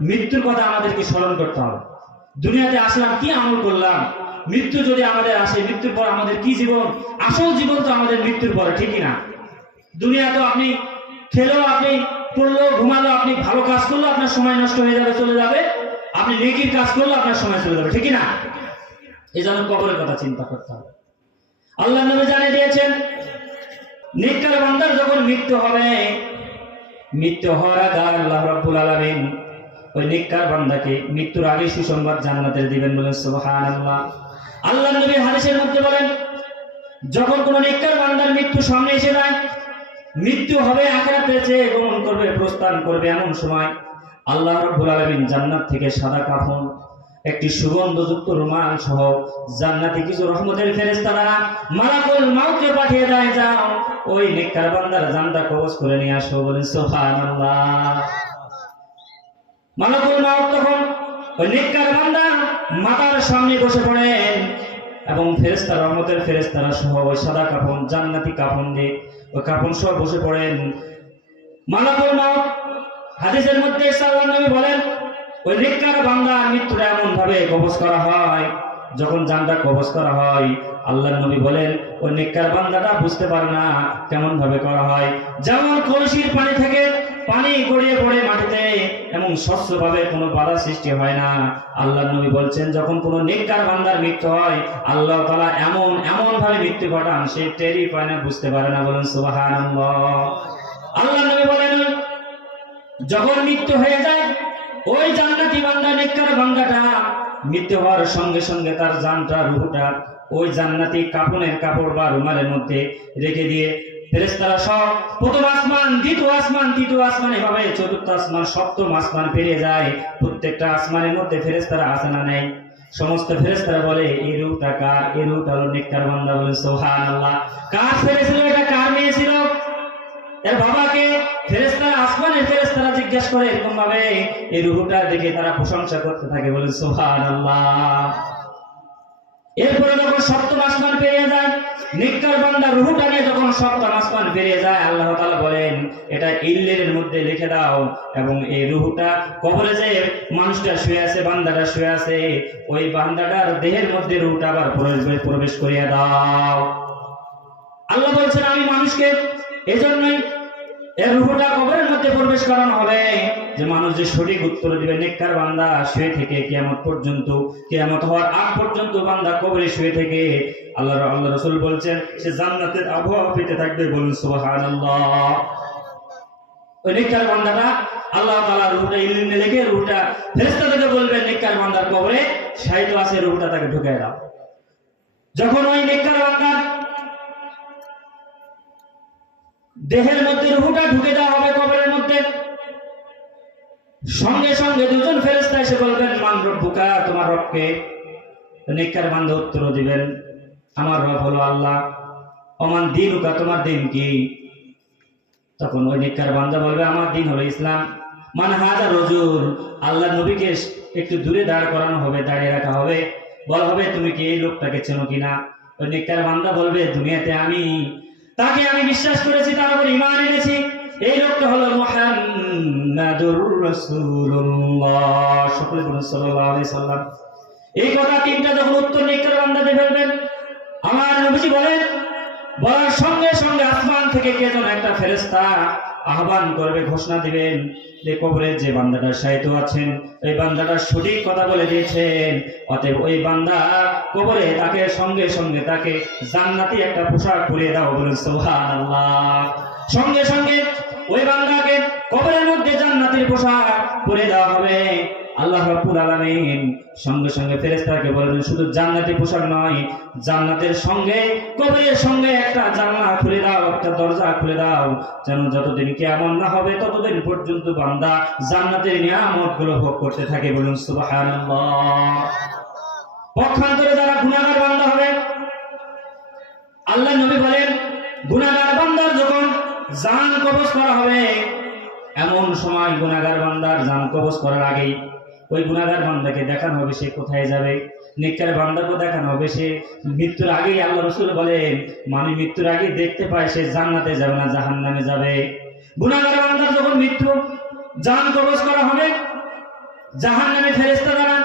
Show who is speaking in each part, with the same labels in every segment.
Speaker 1: মৃত্যুর কথা আমাদেরকে স্মরণ করতে হবে। দুনিয়াতে আসলাম, কি আমল করলাম? মৃত্যু যদি আমাদের আসে, মৃত্যুর পর আমাদের কি জীবন? আসল জীবন তো আমাদের মৃত্যুর পরে, ঠিকই না? দুনিয়া তো আপনি খেলেও আপনি পড়ল ঘুমালো আপনি, ভালো কাজ করল আপনার সময় নষ্ট হয়ে যাবে, চলে যাবে। আপনি নেকির কাজ করল আপনার সময় চলে যাবে, ঠিকই না? এই জন্য কবরের কথা চিন্তা করতে হবে। আল্লাহ নবী জানিয়ে দিয়েছেন নিকার বান্দার যখন মৃত্যু হবে, মৃত্যু হওয়ার আগে আল্লাহ রাব্বুল আলামিন ওই নিকার বান্দাকে মৃত্যুর আগে সুসংবাদ জান্নাতের দিবেন বলেন, সুবহানাল্লাহ। আল্লাহ নবী হাদিসের মধ্যে বলেন, যখন মৃত্যু সামনে এসে যায়, মৃত্যু হবে আখেরাতে চেয়ে গমন করবে, প্রস্থান করবে এমন সময় আল্লাহ রাব্বুল আলামিন জান্নাত থেকে সাদা কাফন, একটি সুগন্ধযুক্ত রুমাল সহ জান্নাতি কিছু রহমতের ফেরেশতারা মালাকুল মাউতকে পাঠিয়ে দেয়, যাও, ওই নেককার বান্দার জানটা কবজ করে নিয়ে আসো, বলেন, সুবহানাল্লাহ। মালাকুল মাউত তখন ওই নেককার বান্দা মাতার সামনে বসে পড়েন এবং ফেরেশতা রহমতের ফেরেশতারা সহ ওই সাদা কাফন, জান্নাতি কাফন দিয়ে ওই কাফন সহ বসে পড়েন। মালাকুল মাউত হাদিসের মধ্যে সাল্লাল্লাহু নবী বলেন, ওই নেককার বান্দা মৃত্যুটা এমন ভাবে কবজ করা হয় যখন জানটা কবজ করা হয়, আল্লাহর নবী বলেন, ওই নেককার বান্দাটা বুঝতে পারে না কেমন ভাবে করা হয়। যেমন কলসির পানি থেকে, পানি গড়িয়ে পড়ে মাটিতে, এমন স্বচ্ছভাবে কোনো বাধা সৃষ্টি হয় না। আল্লাহর নবী বলছেন, যখন কোনো নেককার বান্দার মৃত্যু হয়, আল্লাহ তাআলা এমন এমন ভাবে মৃত্যু ঘটান সে টেরি পায় না, বুঝতে পারে না। বলেন, সুবহানাল্লাহ। আল্লাহর নবী বলেন, যখন মৃত্যু হয়ে যায়, ওই জান্নাতি বান্দা, নেককার বান্দাটা মৃত্যু হওয়ার সঙ্গে সঙ্গে তার জানটা রুহুটা ওই জান্নাতি কাপনের কাপড় বা রুমালের মধ্যে রেখে দিয়ে ফেরেশতারা সব, প্রথম আসমান, দ্বিতীয় আসমান, তৃতীয় আসমান, এভাবে চতুর্থ আসমান, সপ্তম আসমান পেরিয়ে যায়। প্রত্যেকটা আসমানের মধ্যে ফেরেশতারা আসে না নেই? সমস্ত ফেরেশতারা বলে, এই রূপটা কার? এই রূপটা হলো বান্দা বলে, সুবহানাল্লাহ। কার ফেরেছিল এটা এর বাবাকে ফেরেস্তারা আসমানের ফেরেস্তারা জিজ্ঞাসা করে এরকম ভাবে এই তারা প্রশংসা করতে থাকে। বলে সুবহানাল্লাহ। এরপরে যখন সপ্তম আসমান পেরিয়ে যায়, নিকার বান্দা রুহুটা নিয়ে যখন সপ্তম আসমান পেরিয়ে যায়, আল্লাহ বলেন, এটা ইল্লের মধ্যে লিখে দাও। এবং এই রুহুটা কবরে যে মানুষটা শুয়ে আছে, বান্দাটা শুয়ে আছে, ওই বান্দাটার দেহের মধ্যে রুহুটা আবার প্রবেশ প্রবেশ করিয়ে দাও। আল্লাহ বলছেন, আমি মানুষকে এজন্যই এর কবরের মধ্যে প্রবেশ করানো হবে যে মানুষ যে সঠিক উত্তর দিবে, নেককার বান্দা শুয়ে থেকে পর্যন্ত হওয়ার আগ পর্যন্ত বান্দা কবরে শুয়ে থেকে আল্লাহ আল্লাহ রসুল বলছেন, সে জান্নাতের আবহাওয়া পেতে থাকবে বলুন, সুবহানাল্লাহ। ওই নেককার বান্দাটা আল্লাহ তাআলা রূহটা ইলিমে লেগে রূহটা ফেরেশতা থেকে নেককার বান্দার কবরে শায়িত আছে রূহটা তাকে ঢুকায় দাও। যখন ওই নেককার বান্দার দেহের মধ্যে রুহুটা ঢুকে দেওয়া হবে কবরের মধ্যে। সঙ্গে সঙ্গে দুজন ফেরেস্তা এসে বলবেন, মান রব্বুকা, তোমার রবকে? নিকার বান্ধব উত্তর দিবেন, আমার রব হলো আল্লাহ। অমান দিন উকা তোমার দিন কি? তখন ওই নিকার বান্ধব বলবে, আমার দিন হলো ইসলাম। মান হাজার রজুর আল্লাহ নবীকে একটু দূরে দাঁড় করানো হবে, দাঁড়িয়ে রাখা হবে। বলা হবে, তুমি কি এই লোকটাকে চেনো কিনা? ওই নিকার বান্দা বলবে, দুনিয়াতে আমি তাকে আমি বিশ্বাস করেছি, তার উপর ইমান এনেছি। এই লোকটা হলো রাসূলুল্লাহ সাল্লাল্লাহু আলাইহি সাল্লাম। এই কথা তিনটা যখন উত্তর নিকটার বান্দাতে ফেলবেন, আমার নবীজি বলেন, বলার সঙ্গে সঙ্গে আসমান থেকে কে যেন একটা ফেরেশতা আহ্বান করবে, ঘোষণা দিবেন যে কবরে যে বান্দাটা সাহিত্য আছেন, ওই বান্দাটা সঠিক কথা বলে দিয়েছেন। অতএব ওই বান্দা কবরে তাকে সঙ্গে সঙ্গে তাকে জান্নাতি একটা পোশাক পরিয়ে দাও বলেন আল্লাহ সঙ্গে সঙ্গে ওই বান্দাকে কবরের মধ্যে জান্নাতির পোশাক পরিয়ে দেওয়া হবে। আল্লাহ রাব্বুল আলামিন সঙ্গে সঙ্গে ফেরেশতাকে বলবেন শুধু জান্নাতি পোশাক নয়, জান্নাতের সঙ্গে, কবরের সঙ্গে একটা জানলা খুলে দাও, একটা দরজা খুলে দাও। যেন যতদিন কেমন না হবে, ততদিন পর্যন্ত বান্দা জান্নাতের নিয়ামতগুলো ভোগ করতে থাকে। বলুন, সুবহানাল্লাহ। পক্ষান্তরে যারা গুনাহগার বান্দা হবে, আল্লাহ নবী বলেন, গুনাহগার বান্দার যখন জান কবজ করা হবে এমন সময় গুনাহগার বান্দার জান কবজ করার আগেই ওই গুনাহগার বান্দাকে দেখানো হবে সে কোথায় যাবে। নিকার বান্দাকে দেখানো হবে সে মৃত্যুর আগেই আল্লাহ রসুল বলেন মানে মৃত্যুর আগে দেখতে পায় সে জান্নাতে যাবে না, জাহান্নামে যাবে। গুনাহগার বান্দার যখন মৃত্যু জান কবজ করা হবে জাহান নামে ফেরেস্তা দ্বারা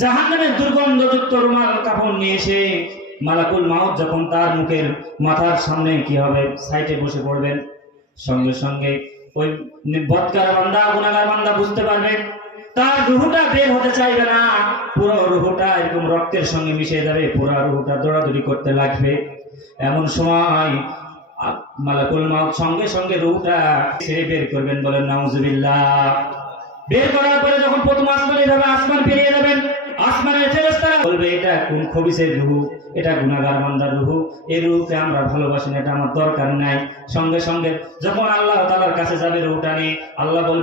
Speaker 1: জাহান নামের দুর্গন্ধযুক্ত রুমাল কাপড় নিয়ে এসে মালাকুল মাউত যখন তার মুখের মাথার সামনে কি হবে সাইটে বসে পড়বেন। সঙ্গে সঙ্গে ওই বৎকার বান্দা, গুণাগার বান্দা বুঝতে পারবে, তার রুহুটা বের হতে চাইবে না। পুরো রুহুটা এরকম রক্তের সঙ্গে মিশে যাবে, পুরো রুহুটা দৌড়াদৌড়ি করতে লাগবে। এমন সময় মালাকুল মাউত সঙ্গে সঙ্গে রুহুটা ছেড়ে বের করবেন, বলেন, নাউজুবিল্লাহ। বের করার পরে যখন প্রথম আসমানে যাবে, আসমান পেরিয়ে যাবেন, আসমানের ফেরেশতারা বলবে, এটা কোন খবিসের রুহু, এটা গুণাগার বান্দার রুহু এই রুহুকে আমরা ভালোবাসি না, এটা আমার দরকার নাই। সঙ্গে সঙ্গে যখন আল্লাহ তালার কাছে যাবে রুহুটা নিয়ে, আল্লাহ বলবে